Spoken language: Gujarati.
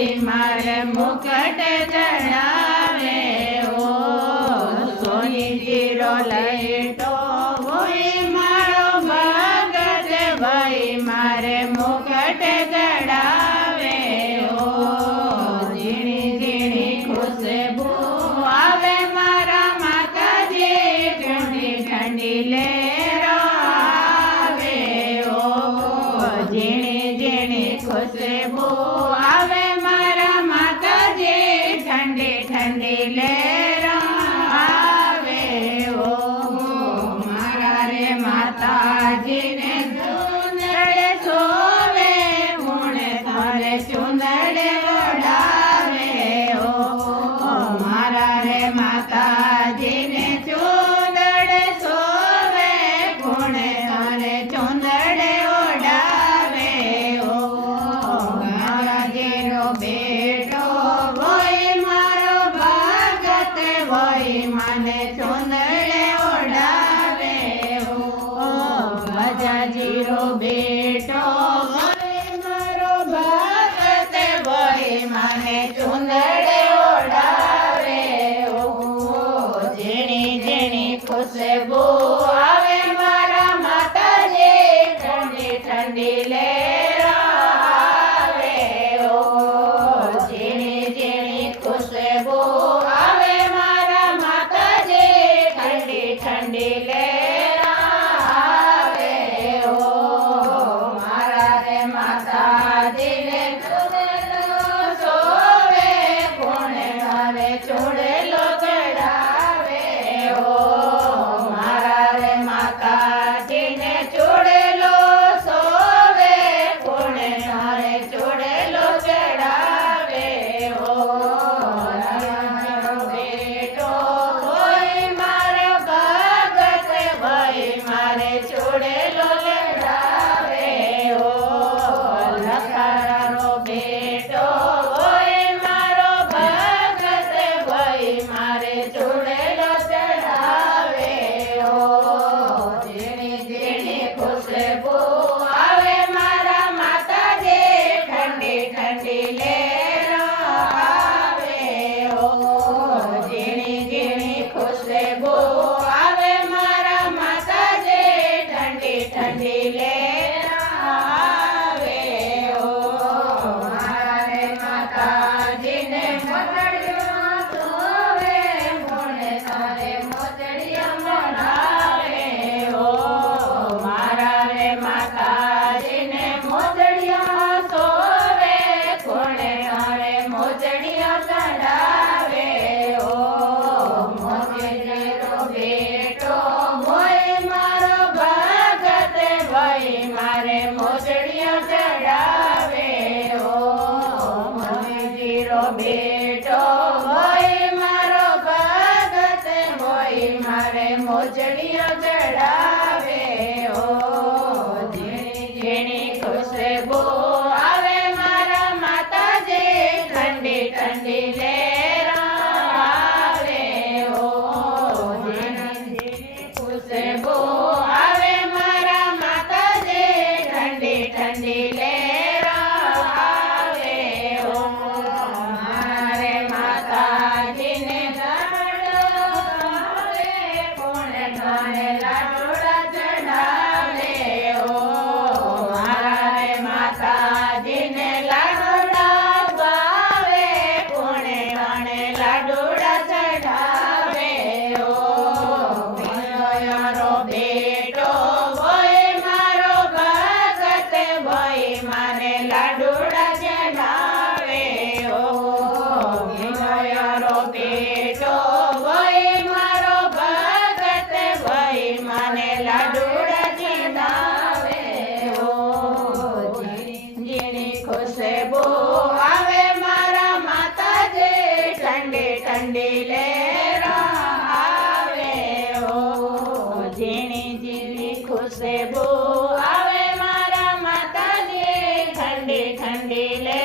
ભાઈ મારે મુકટ ચડાવે ઓ સોની જીરો લઈટો હોય મારો ભગત ભાઈ મારે મુકટ ચડાવે ઓ ઝીણી ઝીણી ખુશબુ આવે મારા માતાજી ઠંડી ઠંડી લહેરો આવે ઓ ઝીણી ઝીણી ખુશબુ આવે મારા માતાજી ઠંડી ઠંડી લહેરો આવે ઓ મારા રે માતાજીને ચુંદડે સોવે ગુણે તારે ચુંદડે ઓઢાવે ઓ મારા રે માતાજીને ચુંદડે સોવે ગુણે તારે ચુંદડે ઓઢાવે ઓ મારા જેનો બેટો હોય મારો ભગત હોય મને ચુંદડે ઓઢાવે ઓ ભજાજીરો બેટો હોય મારો ભગત હોય મને ચુંદડે ઓઢાવે ઓ ઝીણી ઝીણી ખુશબુ આવે મારા માતાજી ઠંડી ઠંડી લહેરો આવે ઓ ઝીણી ઝીણી ખુશબુ આવે મારા માતાજી ઠંડી ઠંડી લહેરો આવે ઓ મારા રે માતાજીને ચૂડેલો સોવે કોણે મારે ચૂડેલો ચડાવે ઓ મારા રે માતાજીને ચૂડેલો સોવે કોણે મારે ચૂડેલો ચડાવે ઓ નાનો બેટો હોય મારો ભગત ભાઈ મારે ચૂડેલો ચડાવે ઓ લખારાનો બેટો હોય મારો ભગત ભાઈ મારે ચૂડેલો ચડાવે ઓ ઝીણી ઝીણી ખુશબુ આવે મારા માતાજી ઠંડી ઠંડી લહેરો આવે ઓ ઝીણી ઝીણી ખુશબુ આવે મારા માતાજી ઠંડી ઠંડી લહેરો આવે ઓ મારા રે માતાજીને મોતડિયો સોવે ગુણે તારે મોતડિયો મોઢાવે ઓ મારા રે માતાજીને મોતડિયો સોવે ગુણે તારે મોતડિયો ચડાવે ઓ મોતડિયો બેટો હોય મારો ભગત ભાઈ મારે મોતડિયો ચડાવે ઓ મોતડીરો બેટો હોય મારો ભગત હોય મારે મોતડિયો ચડાવે ઓ ઝીણી ઝીણી ખુશબુ આવે મારા માતાજી ઠંડી ઠંડી લહેરો આવે ઓ ઝીણી ઝીણી ખુશબુ આવે મારા માતાજી ઠંડી ઠંડી લહેરો આવે ઓ મારે માતાજીને લાડો આવે કોણે ઘરે લાડોડા ચડાવે ઓ મારા રે માતાજીને લાડોડા ભાવે કોણે ઘરે લાડોડા ચડાવે ઓ વિનયનો બેટો હોય મારો ભગત ભાઈ મને લાડુડા ચડાવે ઓ વિનયનો બેટો હોય મારો ભગત ભાઈ મને લાડુડા ચડાવે ઓ ઝીણી ઝીણી ખુશબુ આવે મારા માતાજી ઠંડી ઠંડી લહેરો આવે ઓ ઝીણી ઝીણી ખુશબુ આવે મારા માતાજી ઠંડી ઠંડી લહેરો